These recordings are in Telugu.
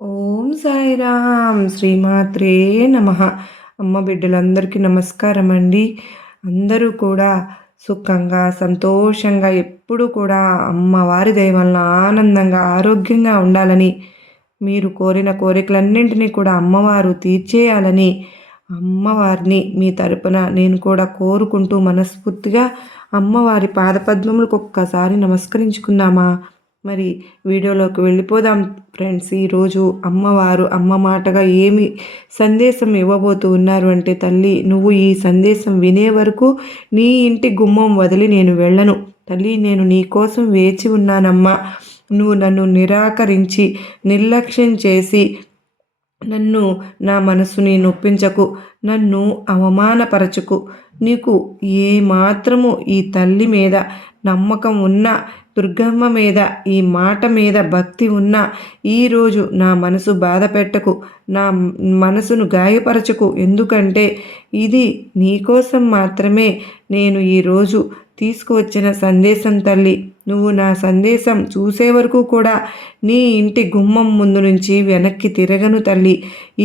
ఓం సాయిరామ్ శ్రీమాత్రే నమః. అమ్మ బిడ్డలందరికీ నమస్కారం అండి. అందరూ కూడా సుఖంగా సంతోషంగా ఎప్పుడు కూడా అమ్మవారి దయ వలన ఆనందంగా ఆరోగ్యంగా ఉండాలని, మీరు కోరిన కోరికలన్నింటినీ కూడా అమ్మవారు తీర్చేయాలని అమ్మవారిని మీ తరపున నేను కూడా కోరుకుంటూ మనస్ఫూర్తిగా అమ్మవారి పాదపద్మములకు ఒక్కసారి నమస్కరించుకుందామా. మరి వీడియోలోకి వెళ్ళిపోదాం ఫ్రెండ్స్. ఈరోజు అమ్మవారు అమ్మ మాటగా ఏమి సందేశం ఇవ్వబోతూ ఉన్నారు అంటే, తల్లి నువ్వు ఈ సందేశం వినే వరకు నీ ఇంటి గుమ్మం వదిలి నేను వెళ్ళను తల్లి. నేను నీ కోసం వేచి ఉన్నానమ్మా. నువ్వు నన్ను నిరాకరించి నిర్లక్ష్యం చేసి నన్ను నా మనసుని నొప్పించకు, నన్ను అవమానపరచకు. నీకు ఏమాత్రము ఈ తల్లి మీద నమ్మకం ఉన్నా, దుర్గమ్మ మీద ఈ మాట మీద భక్తి ఉన్నా, ఈరోజు నా మనసు బాధ పెట్టకు, నా మనసును గాయపరచకు. ఎందుకంటే ఇది నీకోసం మాత్రమే నేను ఈరోజు తీసుకువచ్చిన సందేశం తల్లి. నువ్వు నా సందేశం చూసే వరకు కూడా నీ ఇంటి గుమ్మం ముందు నుంచి వెనక్కి తిరగను తల్లి.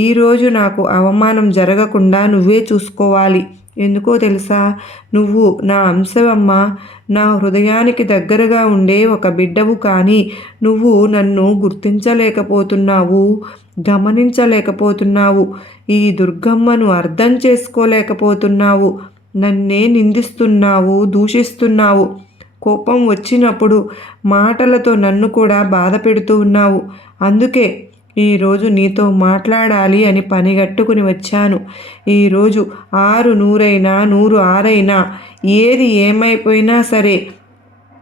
ఈరోజు నాకు అవమానం జరగకుండా నువ్వే చూసుకోవాలి. ఎందుకో తెలుసా, నువ్వు నా అంశవమ్మ, నా హృదయానికి దగ్గరగా ఉండే ఒక బిడ్డవు. కానీ నువ్వు నన్ను గుర్తించలేకపోతున్నావు, గమనించలేకపోతున్నావు, ఈ దుర్గమ్మను అర్థం చేసుకోలేకపోతున్నావు. నన్నే నిందిస్తున్నావు, దూషిస్తున్నావు. కోపం వచ్చినప్పుడు మాటలతో నన్ను కూడా బాధ పెడుతూ ఉన్నావు. అందుకే ఈరోజు నీతో మాట్లాడాలి అని పనిగట్టుకుని వచ్చాను. ఈరోజు 6 100 6 ఏది ఏమైపోయినా సరే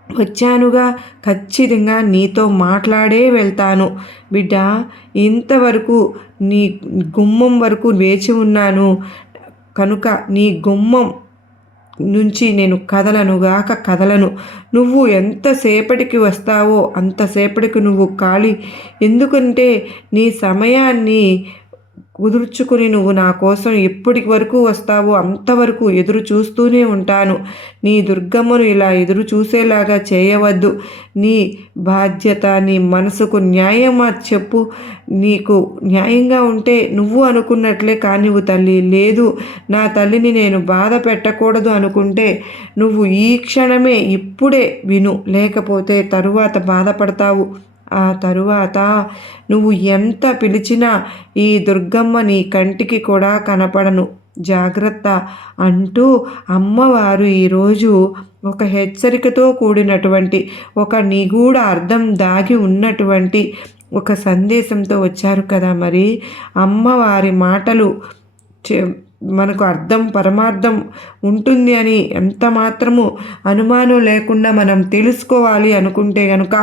వచ్చానుగా, ఖచ్చితంగా నీతో మాట్లాడే వెళ్తాను బిడ్డ. ఇంతవరకు నీ గుమ్మం వరకు వేచి ఉన్నాను కనుక నీ గుమ్మం నుంచి నేను కదలను. నువ్వు ఎంతసేపటికి వస్తావో అంతసేపటికి నువ్వు ఖాళీ. ఎందుకంటే నీ సమయాన్ని కుదుర్చుకుని నువ్వు నా కోసం ఎప్పటి వరకు వస్తావో అంతవరకు ఎదురు చూస్తూనే ఉంటాను. నీ దుర్గమ్మను ఇలా ఎదురు చూసేలాగా చేయవద్దు. నీ బాధ్యత, నీ మనసుకు న్యాయం చెప్పు. నీకు న్యాయంగా ఉంటే నువ్వు అనుకున్నట్లే కానివ్వు తల్లి. లేదు, నా తల్లిని నేను బాధ పెట్టకూడదు అనుకుంటే నువ్వు ఈ క్షణమే ఇప్పుడే విను, లేకపోతే తరువాత బాధపడతావు. ఆ తరువాత నువ్వు ఎంత పిలిచినా ఈ దుర్గమ్మ నీ కంటికి కూడా కనపడను. జాగ్రత్త అంటూ అమ్మవారు ఈరోజు ఒక హెచ్చరికతో కూడినటువంటి, ఒక నిగూఢ అర్థం దాగి ఉన్నటువంటి ఒక సందేశంతో వచ్చారు కదా. మరి అమ్మవారి మాటలు మనకు అర్థం పరమార్థం ఉంటుంది అని ఎంత మాత్రము అనుమానం లేకుండా మనం తెలుసుకోవాలి అనుకుంటే కనుక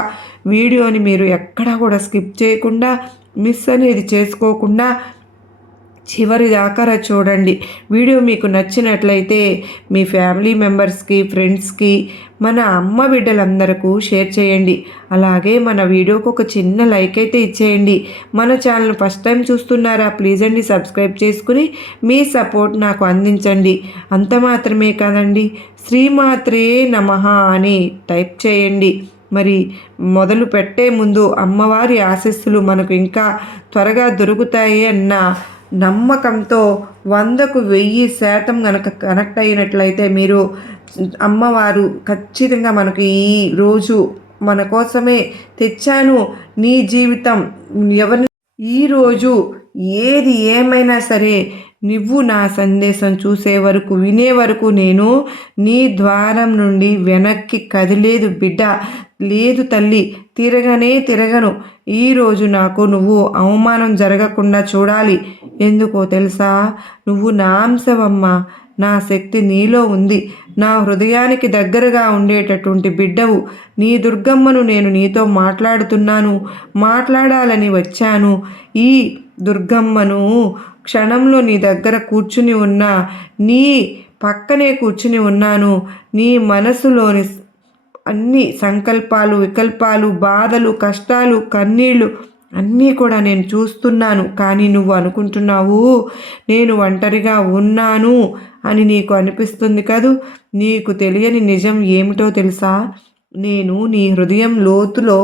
వీడియోని మీరు ఎక్కడా కూడా స్కిప్ చేయకుండా, మిస్ అనేది చేసుకోకుండా చివరి దాకా చూడండి. వీడియో మీకు నచ్చినట్లయితే మీ ఫ్యామిలీ మెంబర్స్కి, ఫ్రెండ్స్కి, మన అమ్మ బిడ్డలందరికీ షేర్ చేయండి. అలాగే మన వీడియోకి ఒక చిన్న లైక్ అయితే ఇచ్చేయండి. మన ఛానల్ ఫస్ట్ టైం చూస్తున్నారా, ప్లీజ్ అండి సబ్స్క్రైబ్ చేసుకుని మీ సపోర్ట్ నాకు అందించండి. అంత మాత్రమే కాదండి, శ్రీమాత్రే నమః అని టైప్ చేయండి. మరి మొదలు పెట్టే ముందు అమ్మవారి ఆశీస్సులు మనకు ఇంకా త్వరగా దొరుకుతాయి అన్న నమ్మకంతో 100కు 1000% కనుక కనెక్ట్ అయినట్లయితే మీరు అమ్మవారు ఖచ్చితంగా మనకు ఈ రోజు మన కోసమే తెచ్చాను నీ జీవితం ఎవరిని. ఈరోజు ఏది ఏమైనా సరే నువ్వు నా సందేశం చూసే వరకు, వినే వరకు నేను నీ ద్వారం నుండి వెనక్కి కదిలేదు బిడ్డ. లేదు తల్లి, తిరగను. ఈరోజు నాకు నువ్వు అవమానం జరగకుండా చూడాలి. ఎందుకో తెలుసా, నువ్వు నా అంశవమ్మ, నా శక్తి నీలో ఉంది. నా హృదయానికి దగ్గరగా ఉండేటటువంటి బిడ్డవు. నీ దుర్గమ్మను నేను నీతో మాట్లాడాలని వచ్చాను. ఈ దుర్గమ్మను క్షణంలో నీ దగ్గర కూర్చుని ఉన్నా, నీ పక్కనే కూర్చుని ఉన్నాను. నీ మనసులోని అన్ని సంకల్పాలు, వికల్పాలు, బాధలు, కష్టాలు, కన్నీళ్ళు అన్నీ కూడా నేను చూస్తున్నాను. కానీ నువ్వు అనుకుంటున్నావు నేను ఒంటరిగా ఉన్నాను అని నీకు అనిపిస్తుంది కదూ. నీకు తెలియని నిజం ఏమిటో తెలుసా, నేను నీ హృదయం లోతులో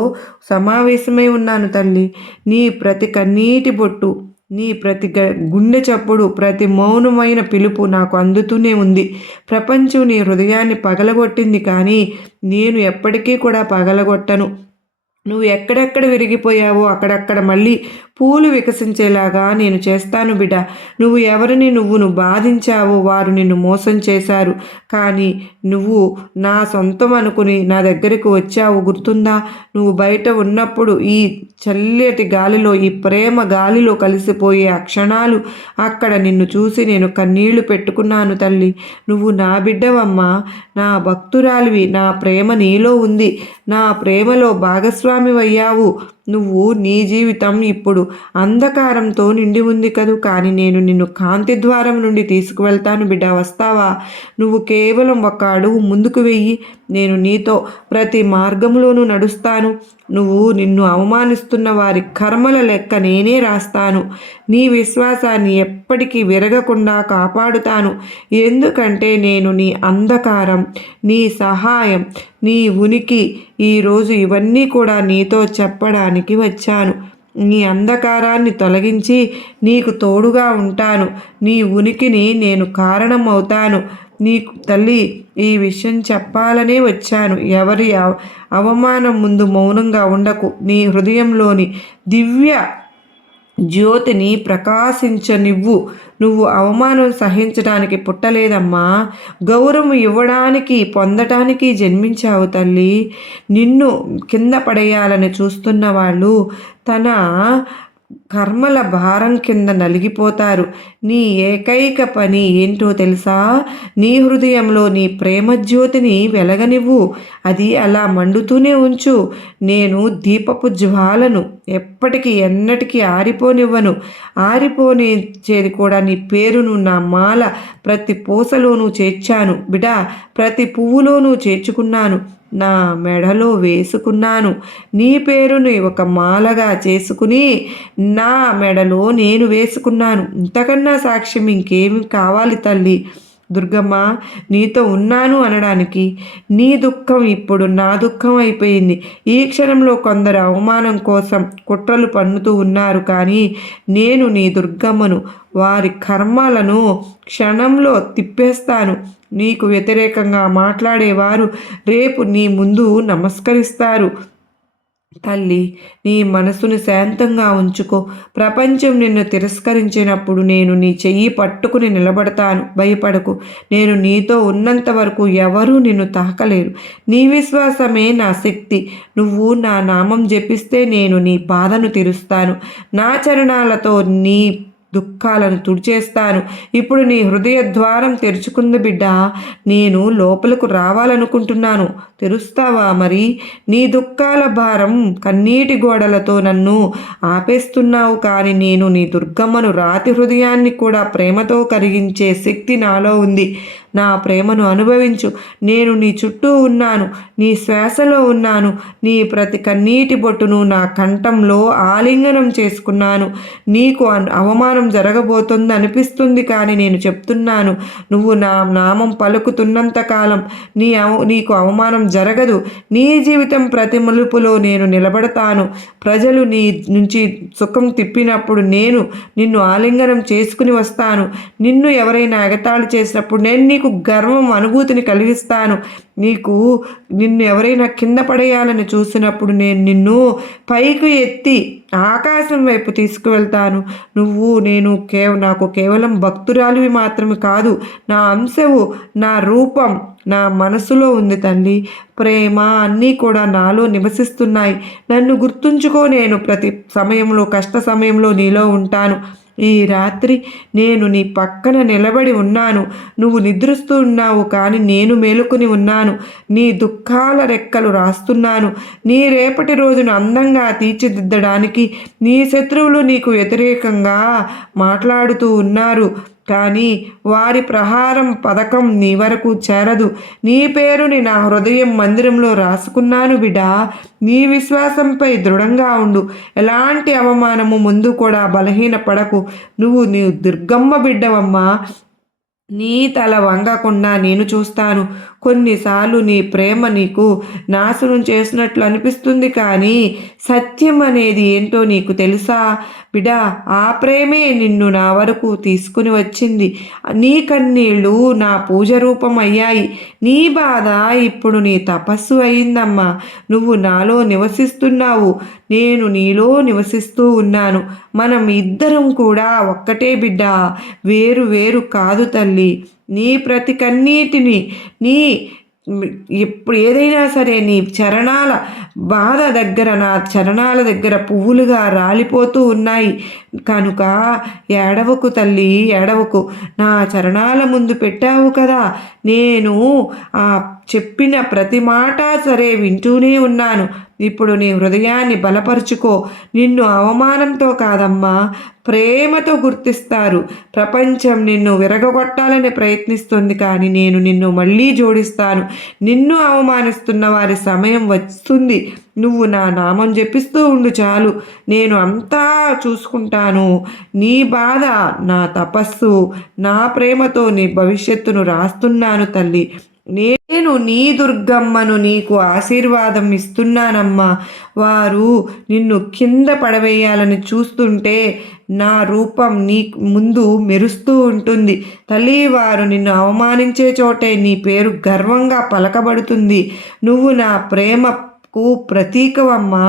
సమావేశమై ఉన్నాను తల్లి. నీ ప్రతి కన్నీటి బొట్టు, నీ ప్రతి గుండె చప్పుడు, ప్రతి మౌనమైన పిలుపు నాకు అందుతూనే ఉంది. ప్రపంచం నీ హృదయాన్ని పగలగొట్టింది కానీ నేను ఎప్పటికీ కూడా పగలగొట్టను. నువ్వు ఎక్కడెక్కడ విరిగిపోయావో అక్కడక్కడ మళ్ళీ పూలు వికసించేలాగా నేను చేస్తాను బిడ్డ. నువ్వు బాధించావో వారు నిన్ను మోసం చేశారు. కానీ నువ్వు నా సొంతం అనుకుని నా దగ్గరికి వచ్చావు గుర్తుందా? నువ్వు బయట ఉన్నప్పుడు ఈ చల్లటి గాలిలో, ఈ ప్రేమ గాలిలో కలిసిపోయే ఆ క్షణాలు, అక్కడ నిన్ను చూసి నేను కన్నీళ్లు పెట్టుకున్నాను తల్లి. నువ్వు నా బిడ్డవమ్మా, నా భక్తురాలివి. నా ప్రేమ నీలో ఉంది. నా ప్రేమలో భాగస్వామివయ్యావు. నీ జీవితం ఇప్పుడు అంధకారంతో నిండి ఉంది కదూ, కానీ నేను నిన్ను కాంతి ద్వారం నుండి తీసుకువెళ్తాను బిడ్డ. వస్తావా? నువ్వు కేవలం ఒక అడుగు ముందుకు వెయ్యి. నేను నీతో ప్రతి మార్గంలోనూ నడుస్తాను. నిన్ను అవమానిస్తున్న వారి కర్మల లెక్క నేనే రాస్తాను. నీ విశ్వాసాన్ని ఎప్పటికీ విరగకుండా కాపాడుతాను. ఎందుకంటే నేను నీ అంధకారం, నీ సహాయం, నీ ఉనికి, ఈరోజు ఇవన్నీ కూడా నీతో చెప్పడానికి వచ్చాను. నీ అంధకారాన్ని తొలగించి నీకు తోడుగా ఉంటాను. నీ ఉనికిని నేను కారణం అవుతాను. నీకు తల్లి, ఈ విషయం చెప్పాలనే వచ్చాను. ఎవరి అవమానం ముందు మౌనంగా ఉండకు. నీ హృదయంలోని దివ్య జ్యోతిని ప్రకాశించనివ్వు. నువ్వు అవమానం సహించడానికి పుట్టలేదమ్మా, గౌరవం ఇవ్వడానికి, పొందటానికి జన్మించావు తల్లి. నిన్ను కింద పడేయాలని చూస్తున్న వాళ్ళు తన కర్మల భారం కింద నలిగిపోతారు. నీ ఏకైక పని ఏంటో తెలుసా? నీ హృదయంలో నీ ప్రేమ జ్యోతిని వెలగనివ్వు. అది అలా మండుతూనే ఉంచు. నేను దీపపు జ్వాలను ఎప్పటికీ ఎన్నటికీ ఆరిపోనివ్వను. ఆరిపోనిచ్చేది కూడా నీ పేరును నా మాల ప్రతి పూసలోనూ చేర్చాను బిడా. ప్రతి పువ్వులోనూ చేర్చుకున్నాను. నా మెడలో వేసుకున్నాను. నీ పేరుని ఒక మాలగా చేసుకుని నా మెడలో నేను వేసుకున్నాను. ఇంతకన్నా సాక్ష్యం ఇంకేమి కావాలి తల్లి? దుర్గమ్మ, నీతో ఉన్నాను అనడానికి నీ దుఃఖం ఇప్పుడు నా దుఃఖం అయిపోయింది. ఈ క్షణంలో కొందరు అవమానం కోసం కుట్రలు పన్నుతూ ఉన్నారు, కానీ నేను నీ దుర్గమ్మను. వారి కర్మలను క్షణంలో తిప్పేస్తాను. నీకు వ్యతిరేకంగా మాట్లాడేవారు రేపు నీ ముందు నమస్కరిస్తారు. తల్లి, నీ మనసును శాంతంగా ఉంచుకో. ప్రపంచం నిన్ను తిరస్కరించినప్పుడు నేను నీ చెయ్యి పట్టుకుని నిలబడతాను. భయపడకు. నేను నీతో ఉన్నంత వరకు ఎవరూ నిన్ను తాకలేరు. నీ విశ్వాసమే నా శక్తి. నువ్వు నా నామం జపిస్తే నేను నీ బాధను తీరుస్తాను. నా చరణాలతో నీ దుఃఖాలను తుడిచేస్తాను. ఇప్పుడు నీ హృదయ ద్వారం తెరుచుకుంది బిడ్డ. నేను లోపలకు రావాలనుకుంటున్నాను. తెరుస్తావా మరి? నీ దుఃఖాల భారం కన్నీటి గోడలతో నన్ను ఆపేస్తున్నావు, కానీ నేను నీ దుర్గమ్మను. రాతి హృదయాన్ని కూడా ప్రేమతో కరిగించే శక్తి నాలో ఉంది. నా ప్రేమను అనుభవించు. నేను నీ చుట్టూ ఉన్నాను. నీ శ్వాసలో ఉన్నాను. నీ ప్రతి కన్నీటి బొట్టును నా కంఠంలో ఆలింగనం చేసుకున్నాను. నీకు అవమానం జరగబోతుంది అనిపిస్తుంది, కానీ నేను చెప్తున్నాను, నువ్వు నా నామం పలుకుతున్నంత కాలం నీకు అవమానం జరగదు. నీ జీవితం ప్రతి మలుపులో నేను నిలబడతాను. ప్రజలు నీ నుంచి సుఖం తిప్పినప్పుడు నేను నిన్ను ఆలింగనం చేసుకుని వస్తాను. నిన్ను ఎవరైనా ఎగతాళి చేసినప్పుడు నేను నీకు గర్వం అనుభూతిని కలిగిస్తాను. నిన్ను ఎవరైనా కింద పడేయాలని చూసినప్పుడు నేను నిన్ను పైకి ఎత్తి ఆకాశం వైపు తీసుకువెళ్తాను. నాకు కేవలం భక్తురాలివి మాత్రమే కాదు, నా అంశవు, నా రూపం నా మనసులో ఉంది తల్లి. ప్రేమ అన్నీ కూడా నాలో నివసిస్తున్నాయి. నన్ను గుర్తుంచుకో. నేను ప్రతి సమయంలో, కష్ట సమయంలో నీలో ఉంటాను. ఈ రాత్రి నేను నీ పక్కన నిలబడి ఉన్నాను. నువ్వు నిద్రిస్తూ ఉన్నావు, కానీ నేను మేలుకొని ఉన్నాను. నీ దుఃఖాల రెక్కలు రాస్తున్నాను. నీ రేపటి రోజును అందంగా తీర్చిదిద్దడానికి నీ శత్రువులు నీకు వ్యతిరేకంగా మాట్లాడుతూ ఉన్నారు, కానీ వారి ప్రహారం పథకం నీ వరకు చేరదు. నీ పేరుని నా హృదయం మందిరంలో రాసుకున్నాను బిడా. నీ విశ్వాసంపై దృఢంగా ఉండు. ఎలాంటి అవమానము ముందు కూడా బలహీన పడకు. నీ దుర్గమ్మ బిడ్డవమ్మా. నీ తల వంగకుండా నేను చూస్తాను. కొన్నిసార్లు నీ ప్రేమ నీకు నాశనం చేసినట్లు అనిపిస్తుంది, కానీ సత్యం అనేది ఏంటో నీకు తెలుసా బిడా? ఆ ప్రేమే నిన్ను నా వరకు తీసుకుని వచ్చింది. నీ కన్నీళ్ళు నా పూజ రూపం అయ్యాయి. నీ బాధ ఇప్పుడు నీ తపస్సు అయిందమ్మా. నువ్వు నాలో నివసిస్తున్నావు, నేను నీలో నివసిస్తూ ఉన్నాను. మనం ఇద్దరం కూడా ఒక్కటే బిడ్డ, వేరు వేరు కాదు తల్లి. నీ ప్రతి కన్నీటిని, నీ ఎప్పుడు ఏదైనా సరే నీ చరణాల బాధ దగ్గర, నా చరణాల దగ్గర పువ్వులుగా రాలిపోతూ ఉన్నాయి. కనుక ఏడవకు తల్లి, ఏడవకు. నా చరణాల ముందు పెట్టావు కదా, నేను ఆ చెప్పిన ప్రతి మాట సరే వింటూనే ఉన్నాను. ఇప్పుడు నీ హృదయాన్ని బలపరుచుకో. నిన్ను అవమానంతో కాదమ్మా, ప్రేమతో గుర్తిస్తారు. ప్రపంచం నిన్ను విరగగొట్టాలని ప్రయత్నిస్తుంది, కానీ నేను నిన్ను మళ్ళీ జోడిస్తాను. నిన్ను అవమానిస్తున్న వారి సమయం వస్తుంది. నువ్వు నా నామం జపిస్తూ ఉండు చాలు, నేను అంతా చూసుకుంటాను. నీ బాధ నా తపస్సు, నా ప్రేమతో నీ భవిష్యత్తును రాస్తున్నాను తల్లి. నేను నీ దుర్గమ్మను నీకు ఆశీర్వాదం ఇస్తున్నానమ్మా. వారు నిన్ను కింద పడవేయాలని చూస్తుంటే నా రూపం నీ ముందు మెరుస్తూ ఉంటుంది తల్లి. వారు నిన్ను అవమానించే చోటే నీ పేరు గర్వంగా పలకబడుతుంది. నువ్వు నా ప్రేమ ప్రతీకవమ్మా.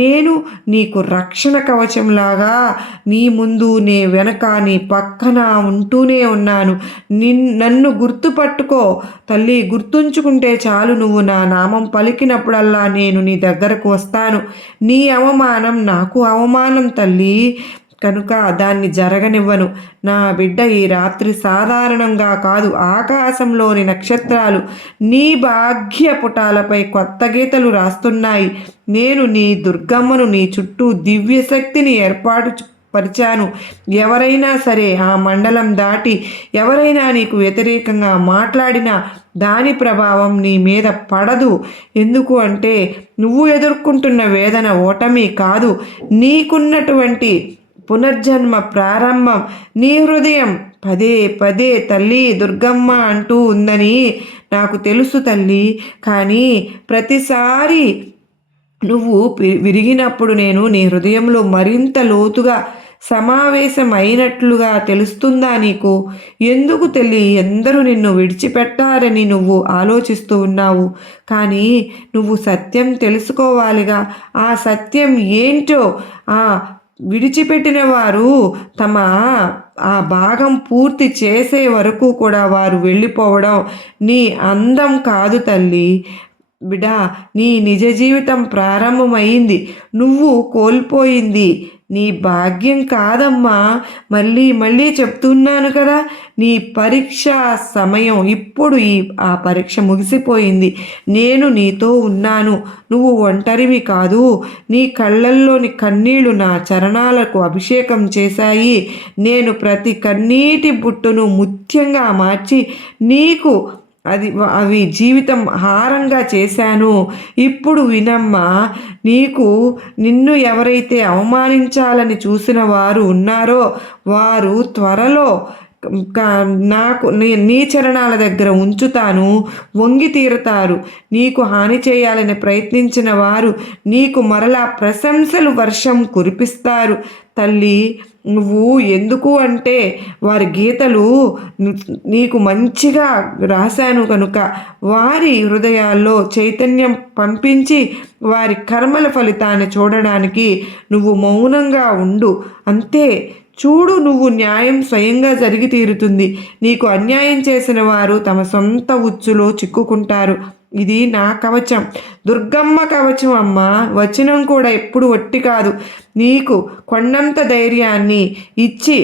నేను నీకు రక్షణ కవచంలాగా నీ ముందు, నీ వెనక, నీ పక్కన ఉంటూనే ఉన్నాను. నన్ను గుర్తుపట్టుకో తల్లి, గుర్తుంచుకుంటే చాలు. నువ్వు నా నామం పలికినప్పుడల్లా నేను నీ దగ్గరకు వస్తాను. నీ అవమానం నాకు అవమానం తల్లి, కనుక దాన్ని జరగనివ్వను. నా బిడ్డ, ఈ రాత్రి సాధారణంగా కాదు, ఆకాశంలోని నక్షత్రాలు నీ భాగ్య పుటాలపై కొత్త గీతలు రాస్తున్నాయి. నేను నీ దుర్గమ్మను, నీ చుట్టూ దివ్య శక్తిని ఏర్పాటు పరిచాను. ఎవరైనా సరే ఆ మండలం దాటి ఎవరైనా నీకు వ్యతిరేకంగా మాట్లాడినా దాని ప్రభావం నీ మీద పడదు. ఎందుకు అంటే నువ్వు ఎదుర్కొంటున్న వేదన ఓటమి కాదు, నీకున్నటువంటి పునర్జన్మ ప్రారంభం. నీ హృదయం పదే పదే తల్లి దుర్గమ్మ అంటూ ఉందని నాకు తెలుసు తల్లి. కానీ ప్రతిసారి నువ్వు విరిగినప్పుడు నేను నీ హృదయంలో మరింత లోతుగా సమావేశం అయినట్లుగా తెలుస్తుందా నీకు? ఎందుకు తల్లి ఎందరూ నిన్ను విడిచిపెట్టారని నువ్వు ఆలోచిస్తూ ఉన్నావు, కానీ నువ్వు సత్యం తెలుసుకోవాలిగా. ఆ సత్యం ఏంటో విడిచిపెట్టిన వారు తమ ఆ భాగం పూర్తి చేసే వరకు కూడా వారు వెళ్ళిపోవడం నీ అందం కాదు తల్లి. బిడా, నీ నిజ జీవితం ప్రారంభమైంది, నువ్వు కోల్పోయింది నీ భాగ్యం కాదమ్మా. మళ్ళీ మళ్ళీ చెప్తున్నాను కదా, నీ పరీక్ష సమయం ఇప్పుడు. ఆ పరీక్ష ముగిసిపోయింది. నేను నీతో ఉన్నాను. నువ్వు ఒంటరివి కాదు. నీ కళ్ళల్లోని కన్నీళ్లు నా చరణాలకు అభిషేకం చేశాయి. నేను ప్రతి కన్నీటి బుట్టును ముత్యంగా మార్చి నీకు అవి జీవితం హారంగా చేశాను. ఇప్పుడు వినమ్మా, నిన్ను ఎవరైతే అవమానించాలని చూసిన వారు ఉన్నారో వారు త్వరలో నాకు నీ చరణాల దగ్గర ఉంచుతాను, వంగి తీరుతారు. నీకు హాని చేయాలని ప్రయత్నించిన వారు నీకు మరలా ప్రశంసలు వర్షం కురిపిస్తారు తల్లి. నువ్వు ఎందుకు అంటే వారి గీతలు నీకు మంచిగా రాశాను కనుక వారి హృదయాల్లో చైతన్యం పంపించి వారి కర్మల ఫలితాన్ని చూడడానికి నువ్వు మౌనంగా ఉండు అంతే. చూడు, నువ్వు న్యాయం స్వయంగా జరిగి తీరుతుంది. నీకు అన్యాయం చేసిన వారు తమ సొంత ఉచ్చులో చిక్కుకుంటారు. ఇది నా కవచం, దుర్గమ్మ కవచం అమ్మ. వచనం కూడా ఎప్పుడు వట్టి కాదు. నీకు కొండంత ధైర్యాన్ని ఇచ్చి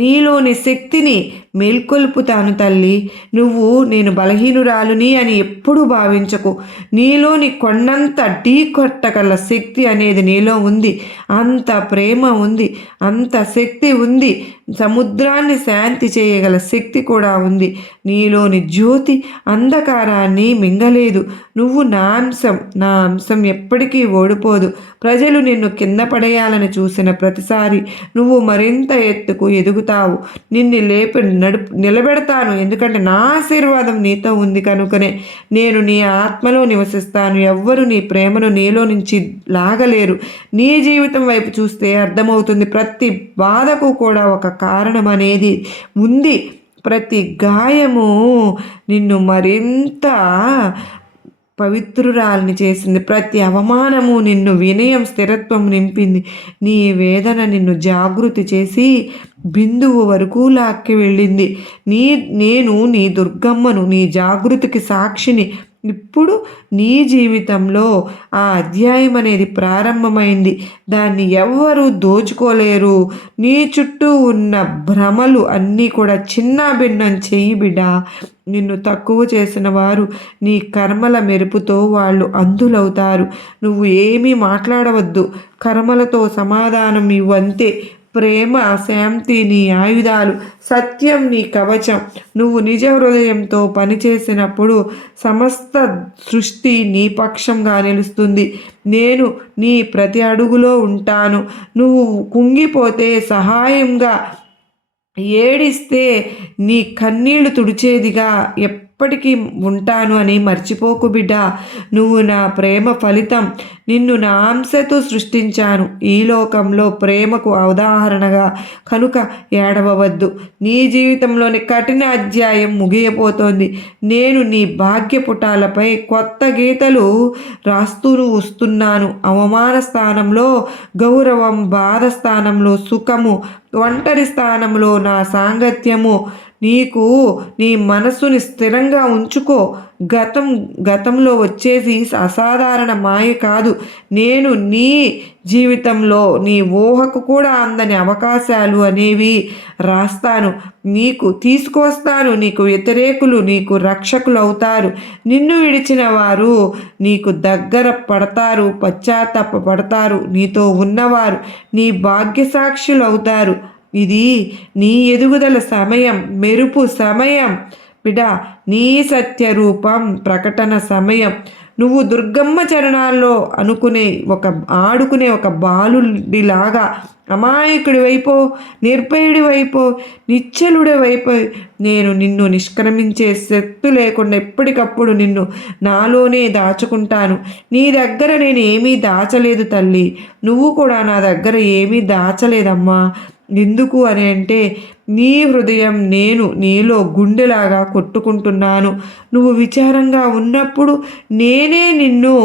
నీలోని శక్తిని మేల్కొల్పుతాను తల్లి. నువ్వు నేను బలహీనురాలుని అని ఎప్పుడూ భావించకు. నీలోని కొండంత ఢీ కొట్టగల శక్తి అనేది నీలో ఉంది. అంత ప్రేమ ఉంది, అంత శక్తి ఉంది. సముద్రాన్ని శాంతి చేయగల శక్తి కూడా ఉంది. నీలోని జ్యోతి అంధకారాన్ని మింగలేదు. నువ్వు నా అంశం ఎప్పటికీ ఓడిపోదు. ప్రజలు నిన్ను కింద పడేయాలని చూసిన ప్రతిసారి నువ్వు మరింత ఎత్తుకు ఎదుగు లేపగలుగుతావు. నిన్ను నిలబెడతాను. ఎందుకంటే నా ఆశీర్వాదం నీతో ఉంది కనుకనే నేను నీ ఆత్మలో నివసిస్తాను. ఎవ్వరు నీ ప్రేమను నీలో నుంచి లాగలేరు. నీ జీవితం వైపు చూస్తే అర్థమవుతుంది, ప్రతి బాధకు కూడా ఒక కారణం అనేది ఉంది. ప్రతి గాయము నిన్ను మరింత పవిత్రురాలిని చేసింది. ప్రతి అవమానము నిన్ను వినయం, స్థిరత్వం నింపింది. నీ వేదన నిన్ను జాగృతి చేసి బిందువు వరకు లాక్కి వెళ్ళింది. నేను నీ దుర్గమ్మను, నీ జాగృతికి సాక్షిని. ఇప్పుడు నీ జీవితంలో ఆ అధ్యాయం అనేది ప్రారంభమైంది. దాన్ని ఎవ్వరూ దోచుకోలేరు. నీ చుట్టూ ఉన్న భ్రమలు అన్నీ కూడా చిన్నాభిన్నం చెయ్యి బిడ్డ. నిన్ను తక్కువ చేసిన వారు నీ కర్మల మెరుపుతో వాళ్ళు అంధులవుతారు. నువ్వు ఏమీ మాట్లాడవద్దు. కర్మలతో సమాధానం ఇవ్వంతే. ప్రేమ, శాంతి నీ ఆయుధాలు, సత్యం నీ కవచం. నువ్వు నిజ హృదయంతో పనిచేసినప్పుడు సమస్త సృష్టి నీ పక్షంగా నిలుస్తుంది. నేను నీ ప్రతి అడుగులో ఉంటాను. నువ్వు కుంగిపోతే సహాయంగా, ఏడిస్తే నీ కన్నీళ్లు తుడిచేదిగా ఎప్పటికీ ఉంటాను అని మర్చిపోకు బిడ్డ. నువ్వు నా ప్రేమ ఫలితం. నిన్ను నా అంశతో సృష్టించాను ఈ లోకంలో ప్రేమకు ఉదాహరణగా. కనుక ఏడవవద్దు. నీ జీవితంలోని కఠిన అధ్యాయం ముగియబోతోంది. నేను నీ భాగ్య పుటాలపై కొత్త గీతలు రాస్తూ వస్తున్నాను. అవమాన స్థానంలో గౌరవం, బాధ స్థానంలో సుఖము, ఒంటరి స్థానంలో నా సాంగత్యము. నీకు నీ మనసుని స్థిరంగా ఉంచుకో. గతంలో వచ్చేసి అసాధారణ మాయ కాదు. నేను నీ జీవితంలో నీ ఊహకు కూడా అందని అవకాశాలు అనేవి రాస్తాను. నీకు తీసుకొస్తాను. నీకు వ్యతిరేకులు నీకు రక్షకులు అవుతారు. నిన్ను విడిచిన వారు నీకు దగ్గర పడతారు, పశ్చాత్తాప పడతారు. నీతో ఉన్నవారు నీ భాగ్యసాక్షులు అవుతారు. ఇది నీ ఎదుగుదల సమయం, మెరుపు సమయం బిడ్డ. నీ సత్య రూపం ప్రకటన సమయం. నువ్వు దుర్గమ్మ చరణాల్లో ఆడుకునే ఒక బాలుడిలాగా అమాయకుడి వైపో, నిర్భయుడి వైపో, నిశ్చలుడి వైపో నేను నిన్ను నిష్క్రమించే శక్తి లేకుండా ఎప్పటికప్పుడు నిన్ను నాలోనే దాచుకుంటాను. నీ దగ్గర నేను ఏమీ దాచలేదు తల్లి. నువ్వు కూడా నా దగ్గర ఏమీ దాచలేదమ్మా. ఎందుకు అని అంటే నీ హృదయం నేను నీలో గుండెలాగా కొట్టుకుంటున్నాను. నువ్వు విచారంగా ఉన్నప్పుడు నేనే నిన్ను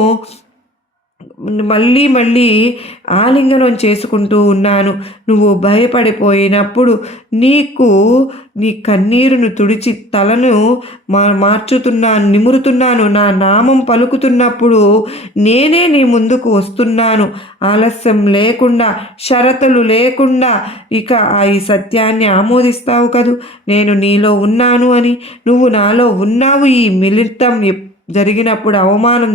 మళ్ళీ మళ్ళీ ఆలింగనం చేసుకుంటూ ఉన్నాను. నువ్వు భయపడిపోయినప్పుడు నీ కన్నీరును తుడిచి తలను నిమురుతున్నాను. నా నామం పలుకుతున్నప్పుడు నేనే నీ ముందుకు వస్తున్నాను. ఆలస్యం లేకుండా, షరతులు లేకుండా. ఇక ఈ సత్యాన్ని ఆమోదిస్తావు కదూ, నేను నీలో ఉన్నాను అని. నువ్వు నాలో ఉన్నావు. ఈ మిళితం జరిగినప్పుడు అవమానం,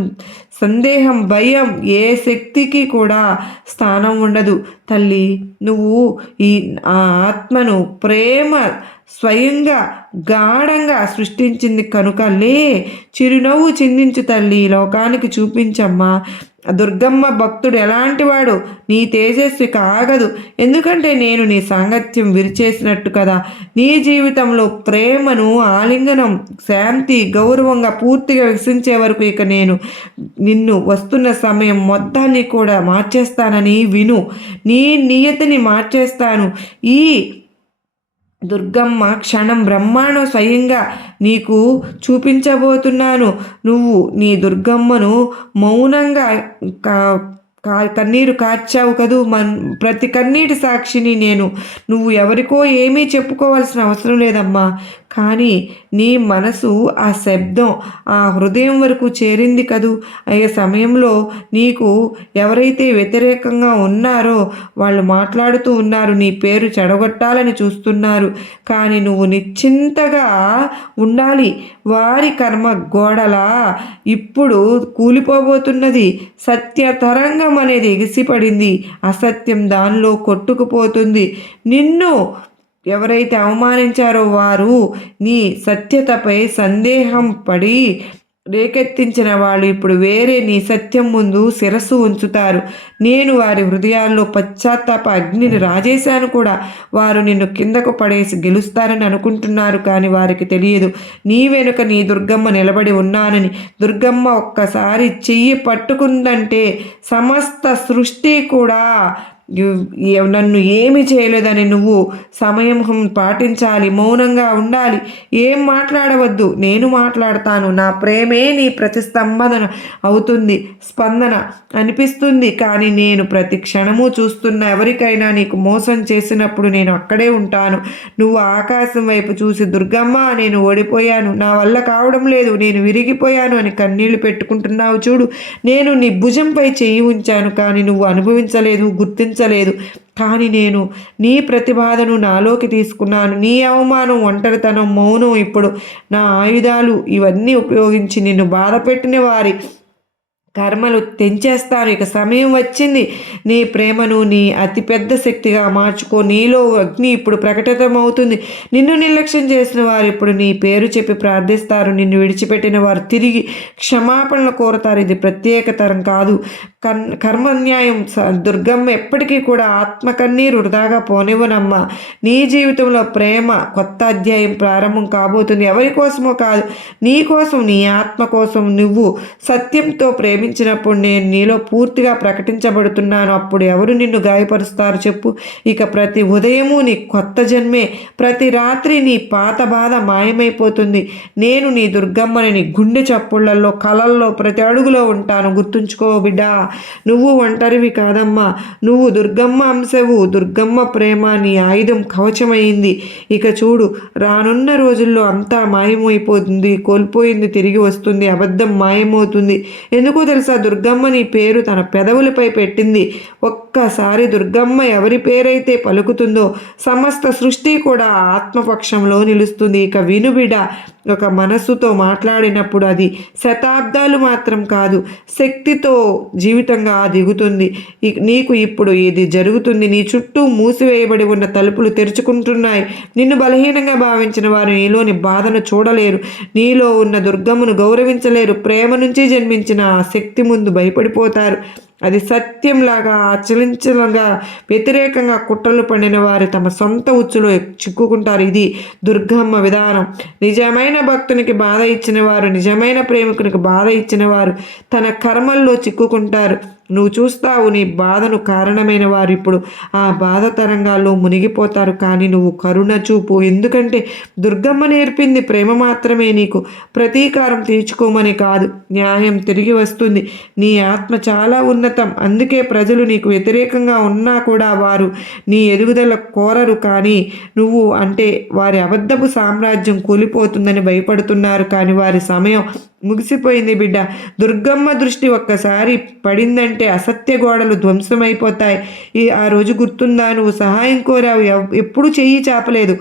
సందేహం, భయం ఏ శక్తికి కూడా స్థానం ఉండదు తల్లి. నువ్వు ఈ ఆత్మను ప్రేమ స్వయంగా గాఢంగా సృష్టించింది కనుకలే చిరునవ్వు చిందించు తల్లి, లోకానికి చూపించమ్మా. దుర్గమ్మ భక్తుడు ఎలాంటివాడు, నీ తేజస్వి కాగదు. ఎందుకంటే నేను నీ సాంగత్యం విరిచేసినట్టు కదా. నీ జీవితంలో ప్రేమను, ఆలింగనం, శాంతి, గౌరవంగా పూర్తిగా వికసించే వరకు ఇక నేను నిన్ను వస్తున్న సమయం మొత్తాన్ని కూడా మార్చేస్తానని విను. నీ నియతిని మార్చేస్తాను. ఈ దుర్గమ్మ క్షణం బ్రహ్మాండం స్వయంగా నీకు చూపించబోతున్నాను. నువ్వు నీ దుర్గమ్మను మౌనంగా కన్నీరు కార్చావు కదూ. ప్రతి కన్నీటి సాక్షిని నేను. నువ్వు ఎవరికో ఏమీ చెప్పుకోవాల్సిన అవసరం లేదమ్మా. కానీ నీ మనసు ఆ శబ్దం ఆ హృదయం వరకు చేరింది కదూ. అయ్యే సమయంలో నీకు ఎవరైతే వ్యతిరేకంగా ఉన్నారో వాళ్ళు మాట్లాడుతూ ఉన్నారు, నీ పేరు చెడగొట్టాలని చూస్తున్నారు. కానీ నువ్వు నిశ్చింతగా ఉండాలి. వారి కర్మ గోడలా ఇప్పుడు కూలిపోబోతున్నది. సత్య తరంగం అనేది ఎగిసిపడింది. అసత్యం దానిలో కొట్టుకుపోతుంది. నిన్ను ఎవరైతే అవమానించారో వారు నీ సత్యతపై సందేహం పడి రేకెత్తించిన వాళ్ళు ఇప్పుడు వేరే నీ సత్యం ముందు శిరస్సు ఉంచుతారు. నేను వారి హృదయాల్లో పశ్చాత్తాప అగ్నిని రాజేశాను కూడా. వారు నిన్ను కిందకు పడేసి గెలుస్తారని అనుకుంటున్నారు, కానీ వారికి తెలియదు నీ వెనుక నీ దుర్గమ్మ నిలబడి ఉన్నానని. దుర్గమ్మ ఒక్కసారి చెయ్యి పట్టుకుందంటే సమస్త సృష్టి కూడా నన్ను ఏమి చేయలేదని నువ్వు సమయం పాటించాలి, మౌనంగా ఉండాలి, ఏం మాట్లాడవద్దు. నేను మాట్లాడతాను. నా ప్రేమే నీ ప్రతిస్తంభన అవుతుంది, స్పందన అనిపిస్తుంది. కానీ నేను ప్రతి క్షణము చూస్తున్న ఎవరికైనా నీకు మోసం చేసినప్పుడు నేను అక్కడే ఉంటాను. నువ్వు ఆకాశం వైపు చూసి దుర్గమ్మ నేను ఓడిపోయాను, నా వల్ల కావడం లేదు, నేను విరిగిపోయాను అని కన్నీళ్లు పెట్టుకుంటున్నావు చూడు. నేను నీ భుజంపై చెయ్యి ఉంచాను, కానీ నువ్వు అనుభవించలేదు, గుర్తించలేదు. కానీ నేను నీ ప్రతిబాధను నాలోకి తీసుకున్నాను. నీ అవమానం, ఒంటరితనం, మౌనం ఇప్పుడు నా ఆయుధాలు. ఇవన్నీ ఉపయోగించి నిన్ను బాధ పెట్టిన వారి కర్మలు తెంచేస్తాను. ఇక సమయం వచ్చింది. నీ ప్రేమను నీ అతిపెద్ద శక్తిగా మార్చుకో. నీలో అగ్ని ఇప్పుడు ప్రకటితమవుతుంది. నిన్ను నిర్లక్ష్యం చేసిన వారు ఇప్పుడు నీ పేరు చెప్పి ప్రార్థిస్తారు. నిన్ను విడిచిపెట్టిన వారు తిరిగి క్షమాపణలు కోరతారు. ఇది ప్రత్యేక తరం కాదు, కర్మన్యాయం. దుర్గమ్మ ఎప్పటికీ కూడా ఆత్మ కన్నీరు వృధాగా పోనివ్వనమ్మా. నీ జీవితంలో ప్రేమ కొత్త అధ్యాయం ప్రారంభం కాబోతుంది. ఎవరి కోసమో కాదు, నీ కోసం, నీ ఆత్మ కోసం. నువ్వు సత్యంతో ప్రేమించినప్పుడు నేను నీలో పూర్తిగా ప్రకటించబడుతున్నాను. అప్పుడు ఎవరు నిన్ను గాయపరుస్తారు చెప్పు? ఇక ప్రతి ఉదయము నీ కొత్త జన్మే. ప్రతి రాత్రి నీ పాత బాధ మాయమైపోతుంది. నేను నీ దుర్గమ్మని నీ గుండె చప్పుళ్లలో, కలల్లో, ప్రతి అడుగులో ఉంటాను. గుర్తుంచుకో బిడ్డా, నువ్వు ఒంటరివి కాదమ్మా. నువ్వు దుర్గమ్మ అంశవు. దుర్గమ్మ ప్రేమ నీ ఆయుధం, కవచమైంది. ఇక చూడు, రానున్న రోజుల్లో అంతా మాయమైపోతుంది. కోల్పోయింది తిరిగి వస్తుంది, అబద్ధం మాయమవుతుంది. ఎందుకో తెలుసా? దుర్గమ్మ నీ పేరు తన పెదవులపై పెట్టింది. ఒక్కసారి దుర్గమ్మ ఎవరి పేరైతే పలుకుతుందో సమస్త సృష్టి కూడా ఆత్మపక్షంలో నిలుస్తుంది. ఇక వినుబిడ, ఒక మనస్సుతో మాట్లాడినప్పుడు అది శతాబ్దాలు మాత్రం కాదు, శక్తితో జీవితంగా దిగుతుంది. నీకు ఇప్పుడు ఇది జరుగుతుంది. నీ చుట్టూ మూసివేయబడి ఉన్న తలుపులు తెరుచుకుంటున్నాయి. నిన్ను బలహీనంగా భావించిన వారు నీలోని బాధను చూడలేరు, నీలో ఉన్న దుర్గమ్మను గౌరవించలేరు. ప్రేమ నుంచి జన్మించిన ఆ శక్తి ముందు భయపడిపోతారు. అది సత్యంలాగా ఆచరించగా వ్యతిరేకంగా కుట్రలు పడిన వారు తమ సొంత ఉచ్చులో చిక్కుకుంటారు. ఇది దుర్గమ్మ విధానం. నిజమైన భక్తునికి బాధ ఇచ్చిన వారు, నిజమైన ప్రేమికునికి బాధ ఇచ్చిన వారు తన కర్మల్లో చిక్కుకుంటారు. నువ్వు చూస్తావు, నీ బాధను కారణమైన వారు ఇప్పుడు ఆ బాధ తరంగాల్లో మునిగిపోతారు. కానీ నువ్వు కరుణ చూపు, ఎందుకంటే దుర్గమ్మ నేర్పింది ప్రేమ మాత్రమే. నీకు ప్రతీకారం తీర్చుకోమని కాదు, న్యాయం తిరిగి వస్తుంది. నీ ఆత్మ చాలా ఉన్నతం. అందుకే ప్రజలు నీకు వ్యతిరేకంగా ఉన్నా కూడా వారు నీ ఎదుగుదల కోరరు. కానీ నువ్వు అంటే వారి అబద్ధపు సామ్రాజ్యం కూలిపోతుందని భయపడుతున్నారు. కానీ వారి సమయం ముగిసిపోయింది బిడ్డ. దుర్గమ్మ దృష్టి ఒక్కసారి పడిందంటే అసత్య గోడలు ధ్వంసమైపోతాయి. ఆ రోజు గుర్తుందా? నువ్వు సహాయం కోరావు, ఎప్పుడు చెయ్యి చాపలేదు.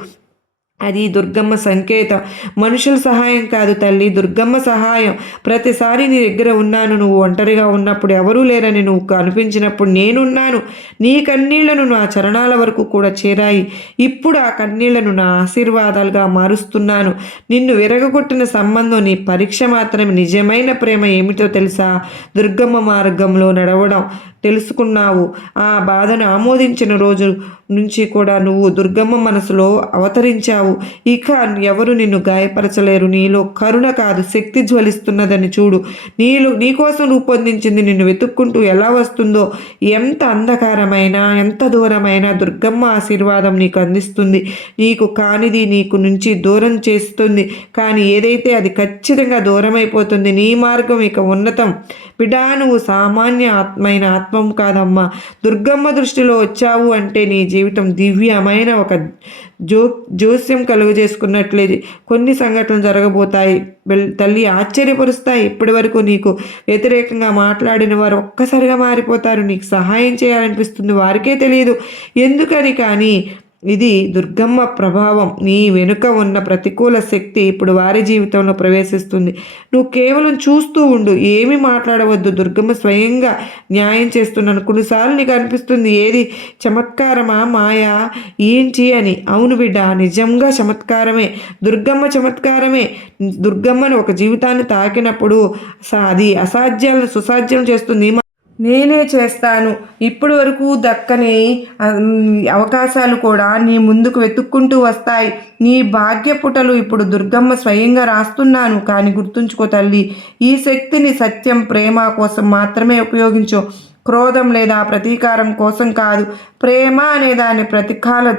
అది దుర్గమ్మ సంకేతం, మనుషుల సహాయం కాదు తల్లి, దుర్గమ్మ సహాయం. ప్రతిసారి నీ దగ్గర ఉన్నాను. నువ్వు ఒంటరిగా ఉన్నప్పుడు, ఎవరూ లేరని నువ్వు అనిపించినప్పుడు నేనున్నాను. నీ కన్నీళ్లను నా చరణాల వరకు కూడా చేరాయి. ఇప్పుడు ఆ కన్నీళ్లను నా ఆశీర్వాదాలుగా మారుస్తున్నాను. నిన్ను విరగొట్టిన సంబంధం నీ పరీక్ష మాత్రమే. నిజమైన ప్రేమ ఏమిటో తెలుసా? దుర్గమ్మ మార్గంలో నడవడం. తెలుసుకున్నావు. ఆ బాధను ఆమోదించిన రోజు నుంచి కూడా నువ్వు దుర్గమ్మ మనసులో అవతరించావు. ఇక ఎవరు నిన్ను గాయపరచలేరు. నీలో కరుణ కాదు, శక్తి జ్వలిస్తున్నదని చూడు. నీకోసం రూపొందించింది నిన్ను వెతుక్కుంటూ ఎలా వస్తుందో. ఎంత అంధకారమైనా, ఎంత దూరమైనా దుర్గమ్మ ఆశీర్వాదం నీకు అందిస్తుంది. నీకు కానిది నీకు నుంచి దూరం చేస్తుంది. కానీ ఏదైతే అది ఖచ్చితంగా దూరం అయిపోతుంది. నీ మార్గం ఇక ఉన్నతం. బిడ్డా, నువ్వు సామాన్య ఆత్మం కాదమ్మా. దుర్గమ్మ దృష్టిలో వచ్చావు అంటే నీ జీవితం దివ్యమైన ఒక జోస్యం కలుగజేసుకున్నట్లే కొన్ని సంఘటనలు జరగబోతాయి. తల్లి ఆశ్చర్యపరుస్తాయి. ఇప్పటి వరకు నీకు వ్యతిరేకంగా మాట్లాడిన వారు ఒక్కసారిగా మారిపోతారు. నీకు సహాయం చేయాలనిపిస్తుంది, వారికే తెలియదు ఎందుకని. కానీ ఇది దుర్గమ్మ ప్రభావం. నీ వెనుక ఉన్న ప్రతికూల శక్తి ఇప్పుడు వారి జీవితంలో ప్రవేశిస్తుంది. నువ్వు కేవలం చూస్తూ ఉండు, ఏమీ మాట్లాడవద్దు. దుర్గమ్మ స్వయంగా న్యాయం చేస్తున్నాను. కొన్నిసార్లు నీకు అనిపిస్తుంది ఏది చమత్కారమా మాయా ఏంటి అని. అవును బిడ్డ, నిజంగా చమత్కారమే. దుర్గమ్మ చమత్కారమే. దుర్గమ్మను ఒక జీవితాన్ని తాకినప్పుడు అది అసాధ్యాలను సుసాధ్యం చేస్తుంది. నేనే చేస్తాను. ఇప్పటి వరకు దక్కని అవకాశాలు కూడా నీ ముందుకు వెతుక్కుంటూ వస్తాయి. నీ భాగ్యపుటలు ఇప్పుడు దుర్గమ్మ స్వయంగా రాస్తున్నాను. కానీ గుర్తుంచుకో తల్లి, ఈ శక్తిని సత్యం, ప్రేమ కోసం మాత్రమే ఉపయోగించు. క్రోధం లేదా ప్రతీకారం కోసం కాదు. ప్రేమ అనే దాని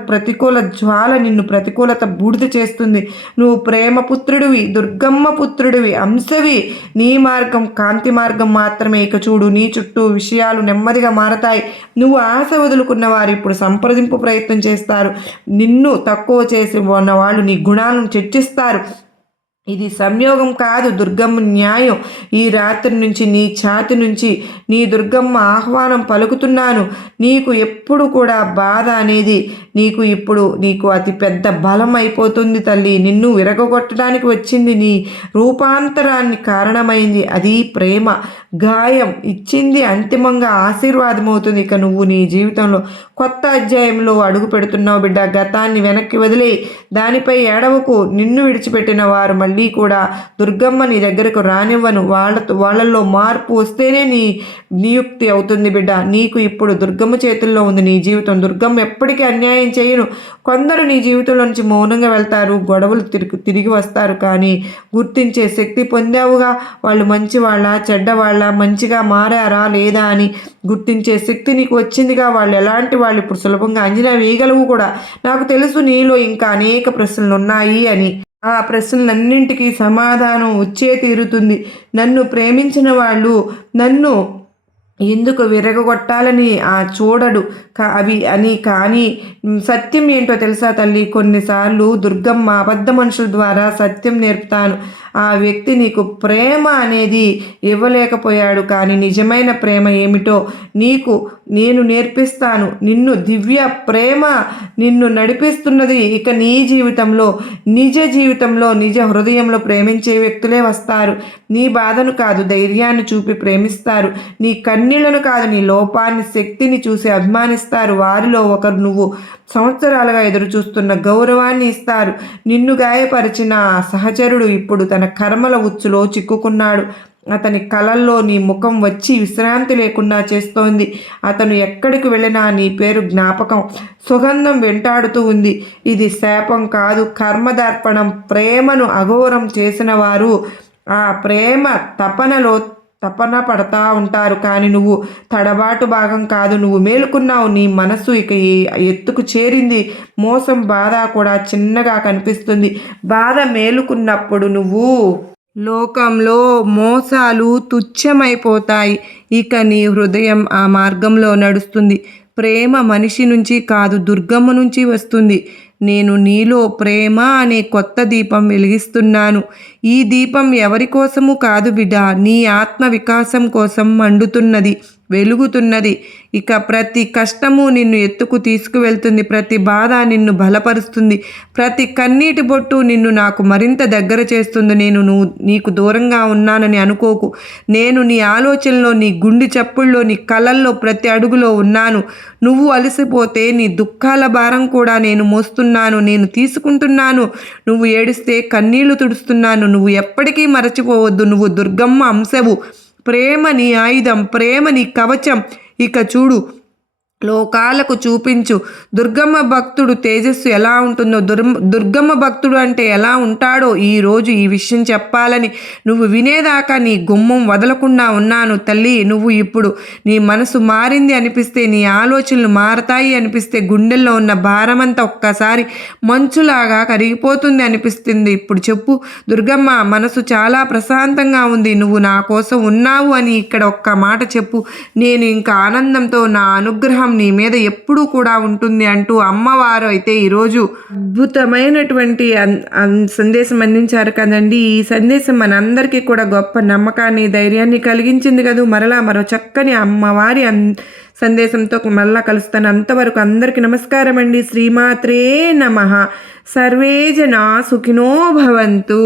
ప్రతికూల జ్వాల నిన్ను ప్రతికూలత బూడిద చేస్తుంది. నువ్వు ప్రేమ పుత్రుడివి, దుర్గమ్మ పుత్రుడివి, అంశవి. నీ మార్గం కాంతి మార్గం మాత్రమే. ఇక చూడు, నీ చుట్టూ విషయాలు నెమ్మదిగా మారతాయి. నువ్వు ఆశ వదులుకున్న వారు ఇప్పుడు సంప్రదింపు ప్రయత్నం చేస్తారు. నిన్ను తక్కువ చేసి ఉన్న వాళ్ళు నీ గుణాలను చర్చిస్తారు. ఇది సంయోగం కాదు, దుర్గమ్మ న్యాయం. ఈ రాత్రి నుంచి నీ ఛాతి నుంచి నీ దుర్గమ్మ ఆహ్వానం పలుకుతున్నాను. నీకు ఎప్పుడు కూడా బాధ అనేది నీకు అతి పెద్ద బలం అయిపోతుంది తల్లి. నిన్ను విరగొట్టడానికి వచ్చింది, నీ రూపాంతరాన్ని కారణమైంది. అది ప్రేమ. గాయం ఇచ్చింది అంతిమంగా ఆశీర్వాదం అవుతుంది. ఇక నువ్వు నీ జీవితంలో కొత్త అధ్యాయంలో అడుగు పెడుతున్నావు బిడ్డ. గతాన్ని వెనక్కి వదిలే, దానిపై ఏడవకు. నిన్ను విడిచిపెట్టిన వారు మళ్ళీ కూడా దుర్గమ్మ నీ దగ్గరకు రానివ్వను. వాళ్ళల్లో మార్పు వస్తేనే నీ నియుక్తి అవుతుంది బిడ్డ. నీకు ఇప్పుడు దుర్గమ్మ చేతుల్లో ఉంది నీ జీవితం. దుర్గమ్మ ఎప్పటికీ అన్యాయం చేయను. కొందరు నీ జీవితంలో నుంచి మౌనంగా వెళ్తారు, గొడవలు తిరిగి వస్తారు. కానీ గుర్తించే శక్తి పొందావుగా. వాళ్ళు మంచివాళ్ళ చెడ్డవాళ్ళ, మంచిగా మారారా లేదా అని గుర్తించే శక్తి నీకు వచ్చిందిగా. వాళ్ళు ఎలాంటి వాళ్ళు ఇప్పుడు సులభంగా అంచనా వేయగలవు కూడా. నాకు తెలుసు నీలో ఇంకా అనేక ప్రశ్నలు ఉన్నాయి అని. ఆ ప్రశ్నలన్నింటికీ సమాధానం వచ్చే తీరుతుంది. నన్ను ప్రేమించిన వాళ్ళు నన్ను ఎందుకు విరగొట్టాలని చూడడు కానీ సత్యం ఏంటో తెలుసా తల్లి, కొన్నిసార్లు దుర్గమ్మ అబద్ధ మనుషుల ద్వారా సత్యం నేర్పుతాను. ఆ వ్యక్తి నీకు ప్రేమ అనేది ఇవ్వలేకపోయాడు, కానీ నిజమైన ప్రేమ ఏమిటో నేను నేర్పిస్తాను. నిన్ను దివ్య ప్రేమ నిన్ను నడిపిస్తున్నది. ఇక నీ జీవితంలో నిజ హృదయంలో ప్రేమించే వ్యక్తులే వస్తారు. నీ బాధను కాదు, ధైర్యాన్ని చూపి ప్రేమిస్తారు. నీ కన్నీళ్లను కాదు, నీ లోపాన్ని, శక్తిని చూసి అభిమానిస్తారు. వారిలో ఒకరు నువ్వు సంవత్సరాలుగా ఎదురు చూస్తున్న గౌరవాన్ని ఇస్తారు. నిన్ను గాయపరిచిన సహచరుడు ఇప్పుడు తన కర్మల ఉచ్చులో చిక్కుకున్నాడు. అతని కలల్లో నీ ముఖం వచ్చి విశ్రాంతి లేకుండా చేస్తోంది. అతను ఎక్కడికి వెళ్ళినా నీ పేరు జ్ఞాపకం, సుగంధం వెంటాడుతూ ఉంది. ఇది శాపం కాదు, కర్మదర్పణం. ప్రేమను అఘోరం చేసిన వారు ఆ ప్రేమ తపన పడతా ఉంటారు. కానీ నువ్వు తడబాటు భాగం కాదు. నువ్వు మేలుకున్నావు. నీ మనసు ఇక ఎత్తుకు చేరింది. మోసం, బాధ కూడా చిన్నగా కనిపిస్తుంది. బాధ మేలుకున్నప్పుడు నువ్వు లోకంలో మోసాలు తుచ్చమైపోతాయి. ఇక నీ హృదయం ఆ మార్గంలో నడుస్తుంది. ప్రేమ మనిషి నుంచి కాదు, దుర్గమ్మ నుంచి వస్తుంది. నేను నీలో ప్రేమ అనే కొత్త దీపం వెలిగిస్తున్నాను. ఈ దీపం ఎవరి కోసము కాదు బిడ్డ, నీ ఆత్మ వికాసం కోసం మండుతున్నది, వెలుగుతున్నది. ఇక ప్రతి కష్టము నిన్ను ఎత్తుకు తీసుకువెళ్తుంది. ప్రతి బాధ నిన్ను బలపరుస్తుంది. ప్రతి కన్నీటి బొట్టు నిన్ను నాకు మరింత దగ్గర చేస్తుంది. నీకు దూరంగా ఉన్నానని అనుకోకు. నేను నీ ఆలోచనలో, నీ గుండె చప్పుల్లో, నీ కలల్లో, ప్రతి అడుగులో ఉన్నాను. నువ్వు అలసిపోతే నీ దుఃఖాల భారం కూడా నేను మోస్తున్నాను, నేను తీసుకుంటున్నాను. నువ్వు ఏడిస్తే కన్నీళ్లు తుడుస్తున్నాను. నువ్వు ఎప్పటికీ మరచిపోవద్దు, నువ్వు దుర్గమ్మ అంశవు. ప్రేమ నీ ఆయుధం, ప్రేమ నీ కవచం. ఇక చూడు, లోకాలకు చూపించు దుర్గమ్మ భక్తుడు తేజస్సు ఎలా ఉంటుందో, దుర్గమ్మ భక్తుడు అంటే ఎలా ఉంటాడో. ఈరోజు ఈ విషయం చెప్పాలని నువ్వు వినేదాకా నీ గుమ్మం వదలకుండా ఉన్నాను తల్లి. నువ్వు ఇప్పుడు నీ మనసు మారింది అనిపిస్తే, నీ ఆలోచనలు మారతాయి అనిపిస్తే, గుండెల్లో ఉన్న భారమంతా ఒక్కసారి మంచులాగా కరిగిపోతుంది అనిపిస్తుంది. ఇప్పుడు చెప్పు దుర్గమ్మ, మనసు చాలా ప్రశాంతంగా ఉంది, నువ్వు నా కోసం ఉన్నావు అని ఇక్కడ ఒక్క మాట చెప్పు. నేను ఇంకా ఆనందంతో నా అనుగ్రహం అనుగ్రహం నీ మీద ఎప్పుడూ కూడా ఉంటుంది అంటూ అమ్మవారు అయితే ఈరోజు అద్భుతమైనటువంటి సందేశం అందించారు కదండి. ఈ సందేశం మనందరికీ కూడా గొప్ప నమ్మకాన్ని, ధైర్యాన్ని కలిగించింది కదా. మరలా మరో చక్కని అమ్మవారి సందేశంతో మళ్ళా కలుస్తాను. అంతవరకు అందరికీ నమస్కారం అండి. శ్రీమాత్రే నమః. సర్వే జనా సుఖినో భవంతు.